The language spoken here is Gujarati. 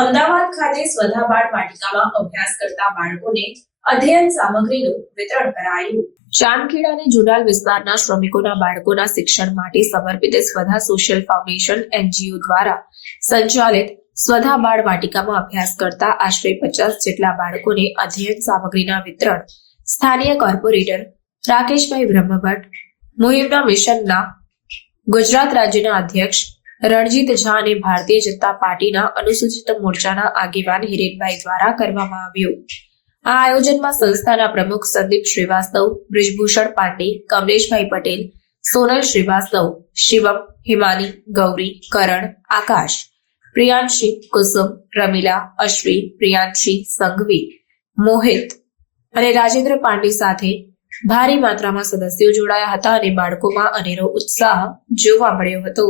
અમદાવાદ ખાતે સ્વધા બાળ વાટિકામાં અભ્યાસ કરતા બાળકોને અધ્યયન સામગ્રીનું વિતરણ કરાયું. ચાંદખેડા અને જુડાલ વિસ્તારના શ્રમિકોના બાળકોના શિક્ષણ માટે સમર્પિત સ્વધા સોશિયલ ફાઉન્ડેશન એનજીઓ દ્વારા સંચાલિત સ્વધા બાળ વાટિકામાં અભ્યાસ કરતા આશરે પચાસ જેટલા બાળકોને અધ્યયન સામગ્રીના વિતરણ સ્થાનીય કોર્પોરેટર રાકેશભાઈ બ્રહ્મભટ્ટ, મુહિમના મિશનના ગુજરાત રાજ્યના અધ્યક્ષ રણજીત ઝા અને ભારતીય જનતા પાર્ટીના અનુસૂચિત મોરચાના આગેવાન હિરેનભાઈ દ્વારા કરવામાં આવ્યું. આ આયોજનમાં સંસ્થાના પ્રમુખ સંદીપ શ્રીવાસ્તવ, બ્રિજભૂષણ પાંડે, કમલેશભાઈ પટેલ, સોનલ શ્રીવાસ્તવ, શિવમ હિમાની ગૌરી, કરણ, આકાશ, પ્રિયાંશી કુસુમ, રમીલા અશ્વી પ્રિયાંશી સંઘવી, મોહિત અને રાજેન્દ્ર પાંડે સાથે ભારે માત્રામાં સદસ્યો જોડાયા હતા અને બાળકોમાં અનેરો ઉત્સાહ જોવા મળ્યો હતો.